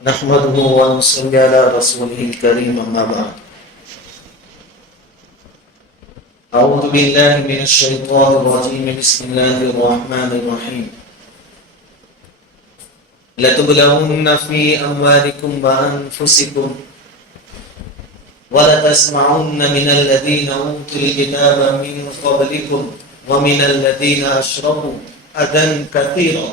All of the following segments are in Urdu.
نحمده ونصلي على رسوله الكريم أما بعد. أعوذ بالله من الشيطان الرجيم. بسم الله الرحمن الرحيم. لتبلغن في أموالكم وأنفسكم ولتسمعن من الذين أوتوا الكتاب من قبلكم ومن الذين أشركوا أذى كثيرا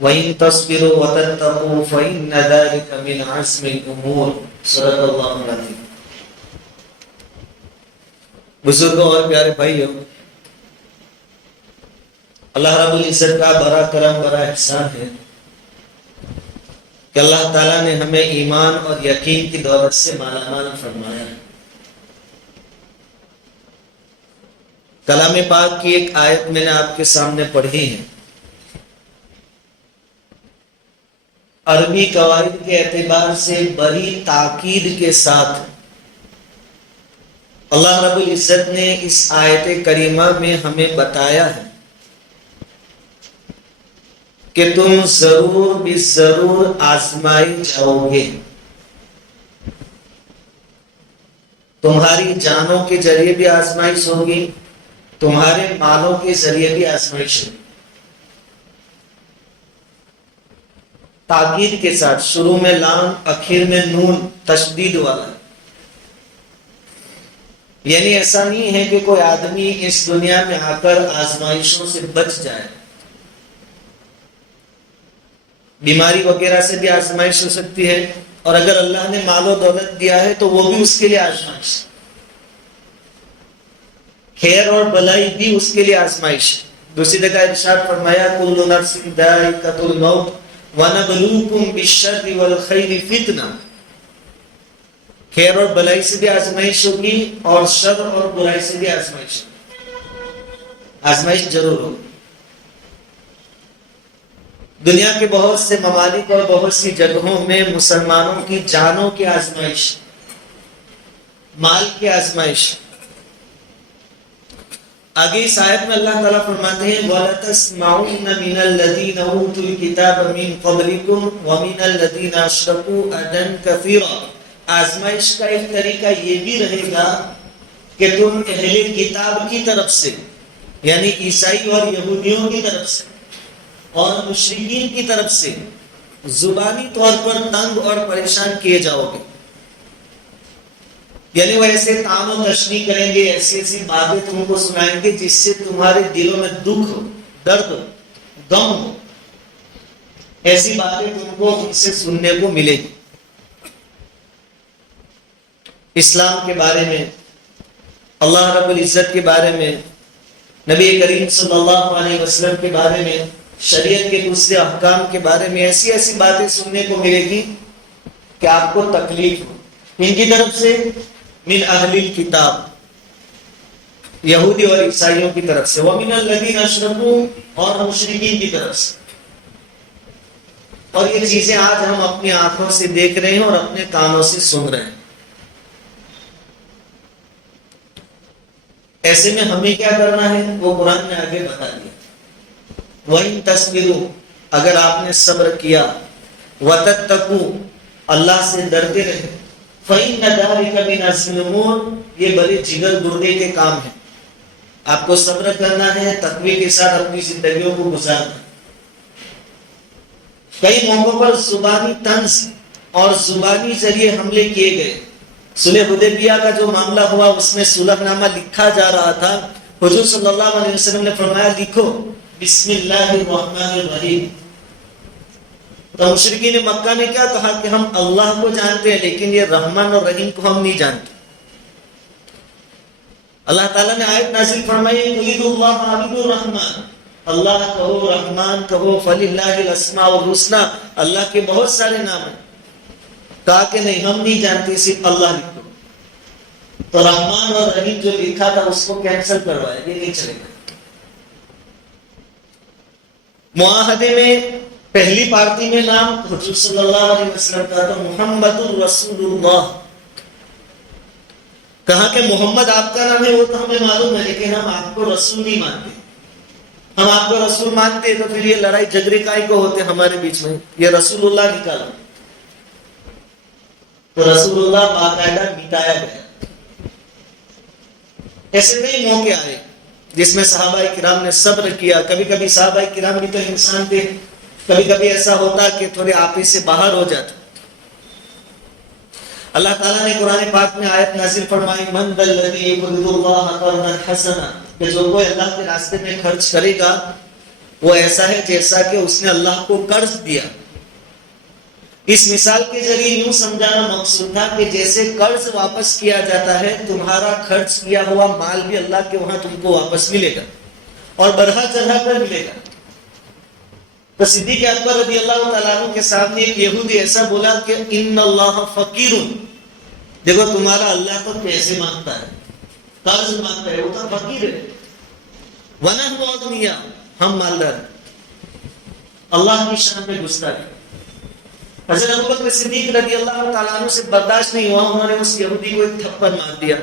وَإِن تَصْبِرُوا وَتَتَّقُوا فَإِنَّ ذَلِكَ مِنْ عَزْمِ الْأُمُورِ. صدق اللہ العظیم. بزرگوں اور پیارے بھائیوں، اللہ رب العزت کا بڑا کرم، بڑا احسان ہے کہ اللہ تعالیٰ نے ہمیں ایمان اور یقین کی دولت سے مالا مال فرمایا ہے. کلام پاک کی ایک آیت میں نے آپ کے سامنے پڑھی ہے. عربی قواعد کے اعتبار سے بڑی تاکید کے ساتھ اللہ رب العزت نے اس آیت کریمہ میں ہمیں بتایا ہے کہ تم ضرور بالضرور آزمائے جاؤ گے. تمہاری جانوں کے ذریعے بھی آزمائش ہوگی، تمہارے مالوں کے ذریعے بھی آزمائش ہوگی. تاکید کے ساتھ، شروع میں لام، آخر میں نون تشدید والا. یعنی ایسا نہیں ہے کہ کوئی آدمی اس دنیا میں آ کر آزمائشوں سے بچ جائے. بیماری وغیرہ سے بھی آزمائش ہو سکتی ہے، اور اگر اللہ نے مال و دولت دیا ہے تو وہ بھی اس کے لیے آزمائش. خیر اور بلائی بھی اس کے لیے آزمائش. دوسری جگہ ارشاد فرمایا کل نفس ذائقۃ الموت وَنَبْلُوكُمْ بِالشَّرِّ وَالْخَيْرِ فِتْنَةً. خیر اور بلائی سے بھی آزمائش ہوگی اور شر اور برائی سے بھی آزمائش ہوگی. آزمائش ضرور ہوگی. دنیا کے بہت سے ممالک اور بہت سی جگہوں میں مسلمانوں کی جانوں کی آزمائش، مال کی آزمائش. آگے اس آیت میں اللہ تعالیٰ فرماتے ہیں وَلَتَسْمَعُنَّ مِنَ الَّذِينَ أُوتُوا الْكِتَابَ مِنْ قَبْلِكُمْ وَمِنَ الَّذِينَ أَشْرَكُوا أَذًى كَثِيرًا. آزمائش کا ایک طریقہ یہ بھی رہے گا کہ تم اہل کتاب کی طرف سے، یعنی عیسائی اور یہودیوں کی طرف سے اور مشرکین کی طرف سے زبانی طور پر تنگ اور پریشان کیے جاؤ گے. یعنی وہ ایسے طعن و تشنیع کریں گے، ایسی ایسی باتیں تم کو سنائیں گے جس سے تمہارے دلوں میں دکھ ہو، درد ہو، غم ہو. ایسی باتیں تم کو ان سے سننے کو ملے گی. اسلام کے بارے میں، اللہ رب العزت کے بارے میں، نبی کریم صلی اللہ علیہ وسلم کے بارے میں، شریعت کے دوسرے احکام کے بارے میں ایسی ایسی باتیں سننے کو ملے گی کہ آپ کو تکلیف ہو. ان کی طرف سے من اہل الکتاب، یہودی اور عیسائیوں کی طرف سے، ومن الذین اشرکوا، اور مشرکین کی طرف سے. اور یہ چیزیں آج ہم اپنی آنکھوں سے دیکھ رہے ہیں اور اپنے کانوں سے سن رہے ہیں. ایسے میں ہمیں کیا کرنا ہے وہ قرآن نے آگے بتا دیا. وَإِن تَصْبِرُوا، اگر آپ نے صبر کیا، وَتَتَّقُوا، اللہ سے ڈرتے رہے، فَإِنَّ ذَلِكَ مِنْ عَزْمِ الْأُمُورِ، یہ بڑے جگر گردے کے کام ہیں. آپ کو صبر کرنا ہے، تقوی کے ساتھ اپنی زندگیوں کو گزارنا. کئی موقعوں پر زبانی طنز اور زبانی ذریعے حملے کیے گئے. صلح حدیبیہ کا جو معاملہ ہوا اس میں صلح نامہ لکھا جا رہا تھا. حضور صلی اللہ علیہ وسلم نے فرمایا لکھو بسم اللہ الرحمن الرحیم. تو مشرکین مکہ نے کیا کہا کہ ہم اللہ کو جانتے ہیں لیکن یہ رحمان اور رحیم کو ہم نہیں جانتے. اللہ تعالیٰ نے آیت نازل فرمائی قُلِ اللَّهَ عَبِدُ الرَّحْمَنِ، اللہ کہو، رحمان کہو، فَلِلَّهِ الْأَسْمَاءُ الْحُسْنَى، اللہ کے بہت سارے نام ہیں. کہا کہ نہیں ہم نہیں جانتے، صرف اللہ لکھو. تو رحمان اور رحیم جو لکھا تھا اس کو کینسل کروایا، یہ نہیں چلے گا. معاہدے میں پہلی پارٹی میں نام حضور صلی اللہ علیہ وسلم کا تو محمد الرسول اللہ. کہا کہ محمد آپ کا نام ہے وہ تو ہمیں معلوم ہے لیکن ہم آپ کو رسول نہیں مانتے. ہم آپ کو رسول مانتے ہیں تو پھر یہ لڑائی جھگڑے کائی کو ہوتے ہمارے بیچ میں؟ یہ رسول اللہ نکالا تو رسول اللہ باقاعدہ مٹایا گیا. ایسے کئی موقع آئے جس میں صحابہ کرام نے صبر کیا. کبھی کبھی صحابہ کرام بھی تو انسان تھے, کبھی کبھی ایسا ہوتا کہ تھوڑے آپس سے باہر ہو جاتا. اللہ تعالیٰ نے قرآن پاک میں آیت نازل فرمائی, من ذا الذی یقرض اللہ قرضا حسنا, کہ جو کوئی اللہ کے راستے میں خرچ کرے گا وہ ایسا ہے جیسا کہ اس نے اللہ کو قرض دیا. اس مثال کے ذریعے یوں سمجھانا مقصود تھا کہ جیسے قرض واپس کیا جاتا ہے, تمہارا خرچ کیا ہوا مال بھی اللہ کے وہاں تم کو واپس ملے گا اور بڑھا چڑھا کر ملے گا. تو صدیق اکبر رضی اللہ تعالیٰ عنہ کے سامنے ایک یہودی ایسا بولا کہ ان اللہ فقیر, دیکھو تمہارا اللہ تو پیسے مانگتا ہے, قرض مانگتا ہے, وہ تو فقیر ہے. ونحن اغنیاء, ہم مالدار ہیں. اللہ کی شان میں گستاخی ہے. حضرت ابوبکر صدیق رضی اللہ تعالیٰ عنہ سے برداشت نہیں ہوا, انہوں نے اس یہودی کو ایک تھپڑ مار دیا.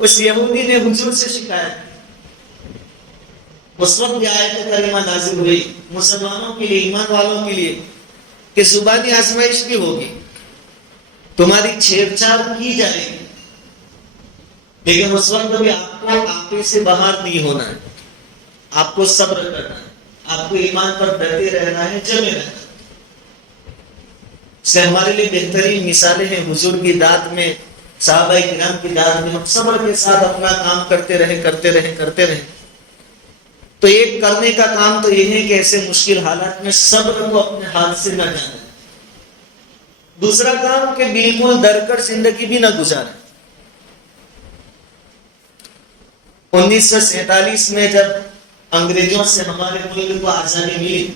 اس یہودی نے حضور سے شکایت کی. اس وقت یہ آیت کریمہ نازل ہوئی مسلمانوں کے لیے, ایمان والوں کے لیے, کہ زبانی آزمائش بھی ہوگی, تمہاری چھیڑ چھاڑ کی جائے گی, لیکن اس وقت بھی آپ کو آپے سے باہر نہیں ہونا ہے, آپ کو صبر کرنا ہے, آپ کو ایمان پر ڈٹے رہنا ہے, جمے رہنا ہے. سے ہمارے لیے بہترین مثالیں ہیں حضور کی داد میں, صحابہ کرام کی داد میں. ہم صبر کے ساتھ اپنا کام کرتے رہے. تو ایک کرنے کا کام تو یہ ہے کہ ایسے مشکل حالات میں صبر کو اپنے ہاتھ سے نہ جانا. دوسرا کام کہ بالکل ڈر کر زندگی بھی نہ گزارے. 1947 میں جب انگریزوں سے ہمارے ملک کو آزادی ملی,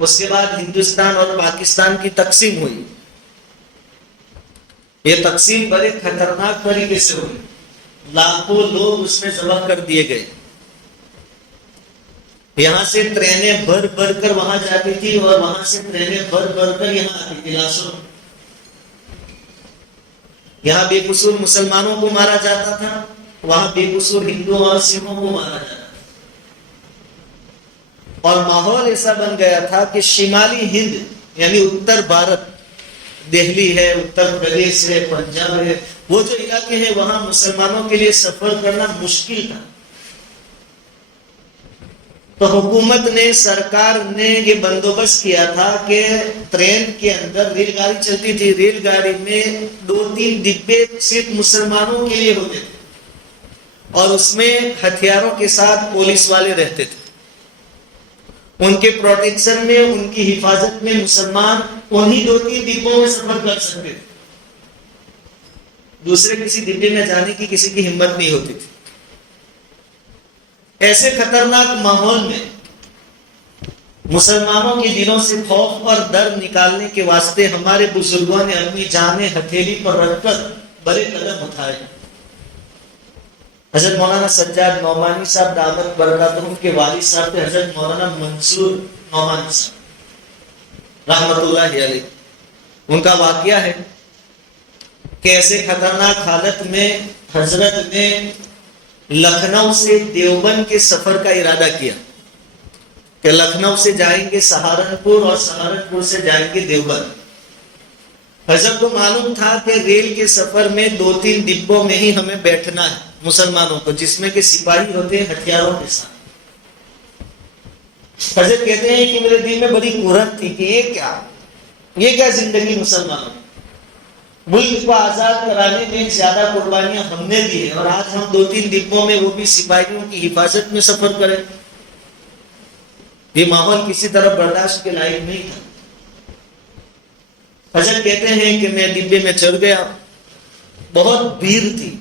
اس کے بعد ہندوستان اور پاکستان کی تقسیم ہوئی. یہ تقسیم بڑے خطرناک طریقے سے ہوئی, لاکھوں لوگ اس میں ذبح کر دیے گئے. یہاں سے ٹرینیں بھر بھر کر وہاں جاتی تھی اور وہاں سے ٹرینیں بھر بھر کر یہاں آتی تھی لاشوں. یہاں بے قصور مسلمانوں کو مارا جاتا تھا, وہاں بے قصور ہندوؤں اور سکھوں کو مارا جاتا تھا. اور ماحول ایسا بن گیا تھا کہ شمالی ہند یعنی اتر بھارت, دہلی ہے, اتر پردیش ہے, پنجاب ہے, وہ جو علاقے ہیں وہاں مسلمانوں کے لیے سفر کرنا مشکل تھا. تو حکومت نے, سرکار نے یہ بندوبست کیا تھا کہ ٹرین کے اندر ریل گاڑی چلتی تھی, ریل گاڑی میں 2-3 ڈبے صرف مسلمانوں کے لیے ہوتے تھے اور اس میں ہتھیاروں کے ساتھ پولیس والے رہتے تھے. ان کے پروٹیکشن میں, ان کی حفاظت میں مسلمان انہی 2-3 ڈبوں میں سفر کر سکتے تھے. دوسرے کسی ڈبے میں جانے کی کسی کی ہمت نہیں ہوتی تھی. ایسے خطرناک ماحول میں مسلمانوں کے دلوں سے خوف اور ڈر نکالنے کے واسطے ہمارے بزرگوں نے اپنی جانیں ہتھیلی پر رکھ کر بڑے قدم اٹھائے. حضرت مولانا سجاد نعمانی صاحب دامت برکاتہم کے والد صاحب تھے حضرت مولانا منصور نعمانی صاحب رحمت اللہ علیہ. ان کا واقعہ ہے کہ ایسے خطرناک حالت میں حضرت نے لکھنؤ سے دیوبند کے سفر کا ارادہ کیا کہ لکھنؤ سے جائیں گے سہارنپور اور سہارنپور سے جائیں گے دیوبند. حضرت کو معلوم تھا کہ ریل کے سفر میں 2-3 ڈبوں میں ہی ہمیں بیٹھنا ہے مسلمانوں کو, جس میں کہ سپاہی ہوتے ہیں ہتھیاروں کے ساتھ. حضرت کہتے ہیں کہ میرے دل میں بڑی قرت تھی کہ یہ کیا زندگی مسلمانوں, ملک کو آزاد کرانے میں زیادہ قربانیاں ہم نے دی ہیں اور آج ہم 2-3 ڈبوں میں, وہ بھی سپاہیوں کی حفاظت میں سفر کریں. یہ ماحول کسی طرح برداشت کے لائق نہیں تھا. حضرت کہتے ہیں کہ میں ڈبے میں چڑھ گیا, بہت بھیڑ تھی,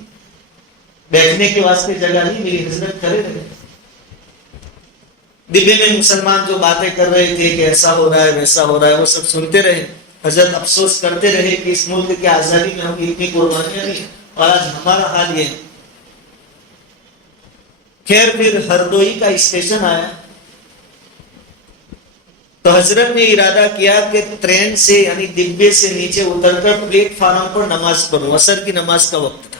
بیٹھنے کے واسطے جگہ نہیں ملی, حضرت کھڑے رہے. ڈبے میں مسلمان جو باتیں کر رہے تھے کہ ایسا ہو رہا ہے ویسا ہو رہا ہے, وہ سب سنتے رہے. حضرت افسوس کرتے رہے کہ اس ملک کی آزادی میں ہم اتنی قربانیاں نہیں اور آج ہمارا حال یہ ہے. خیر پھر ہردوئی کا اسٹیشن آیا تو حضرت نے ارادہ کیا کہ ٹرین سے یعنی ڈبے سے نیچے اتر کر پلیٹ فارم پر نماز پڑھوں. عصر کی نماز کا وقت تھا.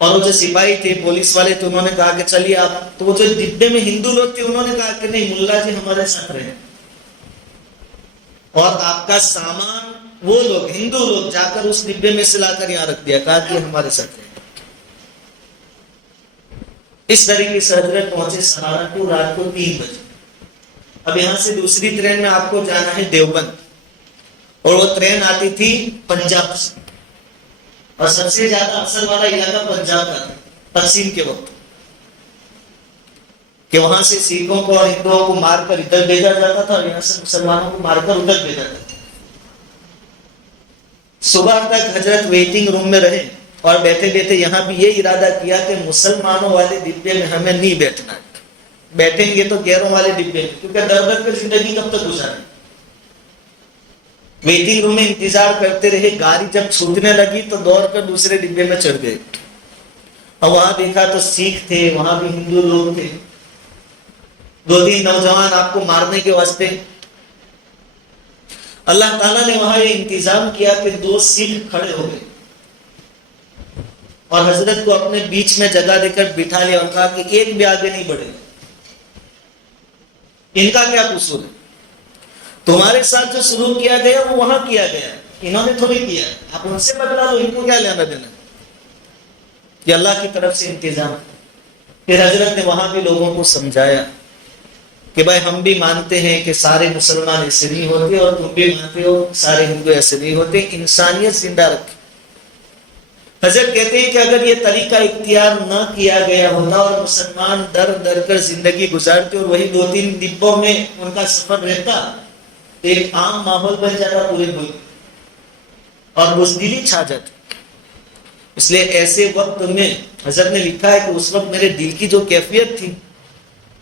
اور وہ جو سپاہی تھے پولیس والے تو انہوں نے کہا کہ چلیے آپ, تو وہ جو ڈبے میں ہندو لوگ تھے انہوں نے کہا کہ نہیں ملا جی ہمارے ساتھ رہے, اور آپ کا سامان وہ لوگ ہندو لوگ جا کر اس ڈبے میں سے لا کر یہاں رکھ دیا, کہا کہ ہمارے ساتھ رہے. اس طریقے سے حضرت پہنچے سہارنپور رات کو 3 بجے. اب یہاں سے دوسری ٹرین میں آپ کو جانا ہے دیوبند, اور وہ ٹرین آتی تھی پنجاب سے, اور سب سے زیادہ اثر والا علاقہ پنجاب کا تھا تقسیم کے وقت, کہ وہاں سے سکھوں کو اور ہندوؤں کو مار کر ادھر بھیجا جاتا تھا, اور یہاں سے مسلمانوں کو مار کر ادھر بھیجا جاتا تھا. صبح تک حضرت ویٹنگ روم میں رہے, اور بیٹھے بیٹھے یہاں بھی یہ ارادہ کیا کہ مسلمانوں والے ڈبے میں ہمیں نہیں بیٹھنا ہے, بیٹھیں گے تو غیروں والے ڈبے میں, کیونکہ در در کر زندگی کب تک گزاریں. ویٹنگ روم میں انتظار کرتے رہے, گاڑی جب چھوٹنے لگی تو دوڑ کر دوسرے ڈبے میں چڑھ گئے, اور وہاں دیکھا تو سکھ تھے, وہاں بھی ہندو لوگ تھے, 2-3 نوجوان آپ کو مارنے کے واسطے. اللہ تعالیٰ نے وہاں یہ انتظام کیا کہ 2 سکھ کھڑے ہو گئے, اور حضرت کو اپنے بیچ میں جگہ دے کر بٹھا لیا, اور کہا کہ ایک بھی آگے نہیں بڑھے, ان کا کیا قصور ہے, تمہارے ساتھ جو سلوک کیا گیا وہ وہاں کیا گیا, انہوں نے تھوڑی کیا, آپ ان سے بدلا لو, ان کو کیا لینا دینا, یہ اللہ کی طرف سے انتظام. پھر حضرت نے وہاں بھی لوگوں کو سمجھایا کہ بھائی ہم بھی مانتے ہیں کہ سارے مسلمان ایسے نہیں ہوتے, اور تم بھی مانتے ہو سارے ہندو ایسے نہیں ہوتے, انسانیت زندہ رکھے. حضرت کہتے ہیں کہ اگر یہ طریقہ اختیار نہ کیا گیا ہوتا اور مسلمان در در کر زندگی گزارتے اور وہی 2-3 ڈبوں میں ان کا سفر رہتا, تو ایک عام ماحول بن جاتا پورے ملک, اور بزدلی چھا جاتی. اس لیے ایسے وقت میں حضرت نے لکھا ہے کہ اس وقت میرے دل کی جو کیفیت تھی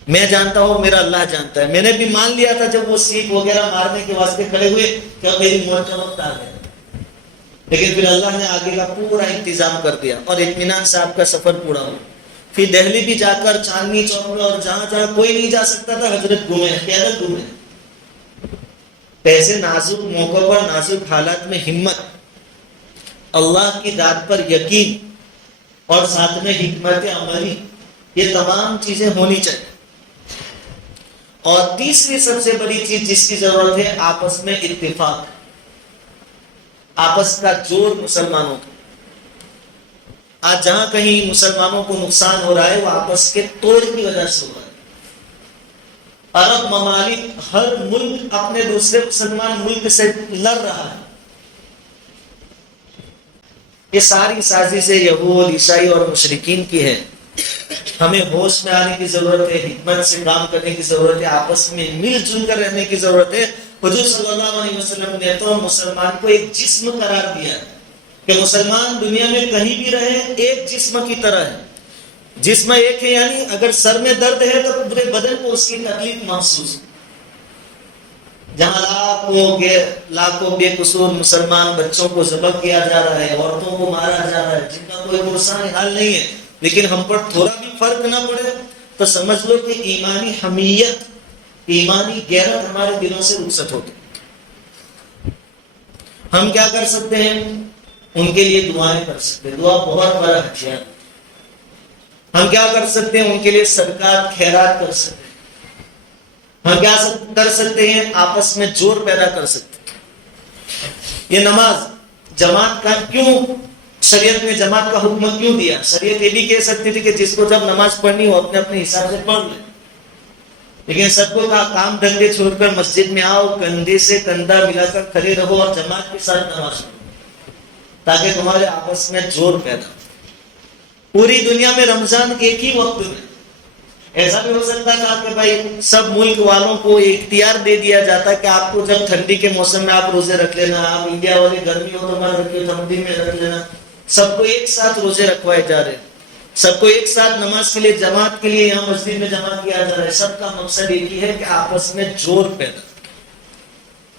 میں جانتا ہوں, میرا اللہ جانتا ہے. میں نے بھی مان لیا تھا جب وہ سیخ وغیرہ مارنے کے واسطے کھڑے ہوئے کہ اب میری موت کا وقت آ گیا, لیکن پھر اللہ نے آگے کا پورا انتظام کر دیا, اور اطمینان سے آپ کا سفر پورا ہوا. پھر دہلی بھی جا کر چاندنی چوک میں اور جہاں جہاں کوئی نہیں جا سکتا تھا حضرت گھومے, قیادت گھومے. ایسے نازک موقع پر, نازک حالات میں ہمت, اللہ کی ذات پر یقین, اور ساتھ میں حکمت عملی, یہ تمام چیزیں ہونی چاہیے. اور تیسری سب سے بڑی چیز جس کی ضرورت ہے, آپس میں اتفاق, آپس کا جوڑ مسلمانوں کا. آج جہاں کہیں مسلمانوں کو نقصان ہو رہا ہے وہ آپس کے توڑ کی وجہ سے ہو رہا ہے. عرب ممالک ہر ملک اپنے دوسرے مسلمان ملک سے لڑ رہا ہے. یہ ساری سازشیں یہود, عیسائی اور مشرکین کی ہے. ہمیں ہوش میں آنے کی ضرورت ہے, حکمت سے کام کرنے کی ضرورت ہے, آپس میں مل جل کر رہنے کی ضرورت ہے. حضور صلی اللہ علیہ وسلم نے تو مسلمان کو ایک جسم قرار دیا کہ مسلمان دنیا میں کہیں بھی رہے ایک جسم کی طرح ہے. جسم ایک ہے, یعنی اگر سر میں درد ہے تو پورے بدن کو اس کی تکلیف محسوس. جہاں لاکھوں بے قصور مسلمان بچوں کو ذبح کیا جا رہا ہے, عورتوں کو مارا جا رہا ہے, جن کا کوئی پرسان حال نہیں ہے, لیکن ہم پر تھوڑا بھی فرق نہ پڑے تو سمجھ لو کہ ایمانی حمیت, ایمانی غیرت ہمارے دلوں سے رخصت ہوتی. ہم کیا کر سکتے ہیں, ان کے لیے دعائیں کر سکتے ہیں, دعا بہت بڑا ہتھیار. ہم کیا کر سکتے ہیں, ان کے لیے صدقات خیرات کر سکتے ہیں. ہم کیا کر سکتے ہیں, آپس میں جوڑ پیدا کر سکتے ہیں. یہ نماز جماعت کا کیوں, شریعت نے جماعت کا حکم کیوں دیا؟ شریعت یہ بھی کہہ سکتی تھی کہ جس کو جب نماز پڑھنی ہو اپنے اپنے حساب سے پڑھ لے, لیکن سب کو کام دھندے چھوڑ کر مسجد میں آؤ, کندھے سے کندھا ملا کر کھڑے رہو اور جماعت کے ساتھ نماز پڑھو, تاکہ تمہارے آپس میں جوڑ پیدا ہو. پوری دنیا میں رمضان ایک ہی وقت میں, ایسا بھی ہو سکتا تھا کہ بھائی سب ملک والوں کو اختیار دے دیا جاتا کہ آپ کو جب ٹھنڈی کے موسم میں آپ روزے رکھ لینا, آپ انڈیا والے گرمی ہو تو مت رکھیے, ٹھنڈی میں رکھ لینا. سب کو ایک ساتھ روزے رکھوائے جا رہے, سب کو ایک ساتھ نماز کے لیے جماعت کے لیے یہاں مسجد میں جمع کیا جا رہا ہے. سب کا مقصد ایک ہی ہے کہ آپس میں جوڑ پیدا,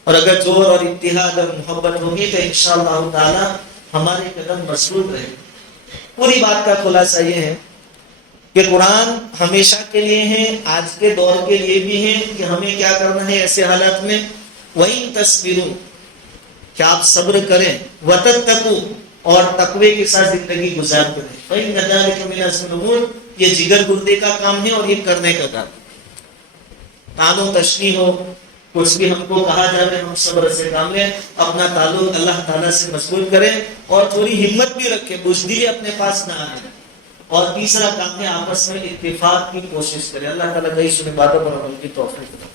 اور اگر جوڑ اور اتحاد اور محبت ہوگی تو انشاءاللہ تعالی ہمارے قدم مضبوط رہے. پوری بات کا خلاصہ یہ ہے کہ قرآن ہمیشہ کے لیے ہے, آج کے دور کے لیے بھی ہے کہ ہمیں کیا کرنا ہے ایسے حالات میں. وَإِن تَصْبِرُوا, کہ آپ صبر کریں, وَتَتَّقُوا, اور تقوی کے ساتھ زندگی گزارتے رہیں. فإن ذلك من عزم الأمور، یہ جگر گردے کا کام ہے اور یہ کرنے کا کام ہے. تعلق تشریح ہو، کچھ بھی ہم کو کہا جائے ہم صبر سے کام لیں، اپنا تعلق اللہ تعالیٰ سے مضبوط کریں اور تھوڑی ہمت بھی رکھیں، بزدلی اپنے پاس نہ آئے. اور تیسرا کام ہے آپس میں اتفاق کی کوشش کریں. اللہ تعالیٰ کی سنی باتوں پر عمل کی توفیق دے.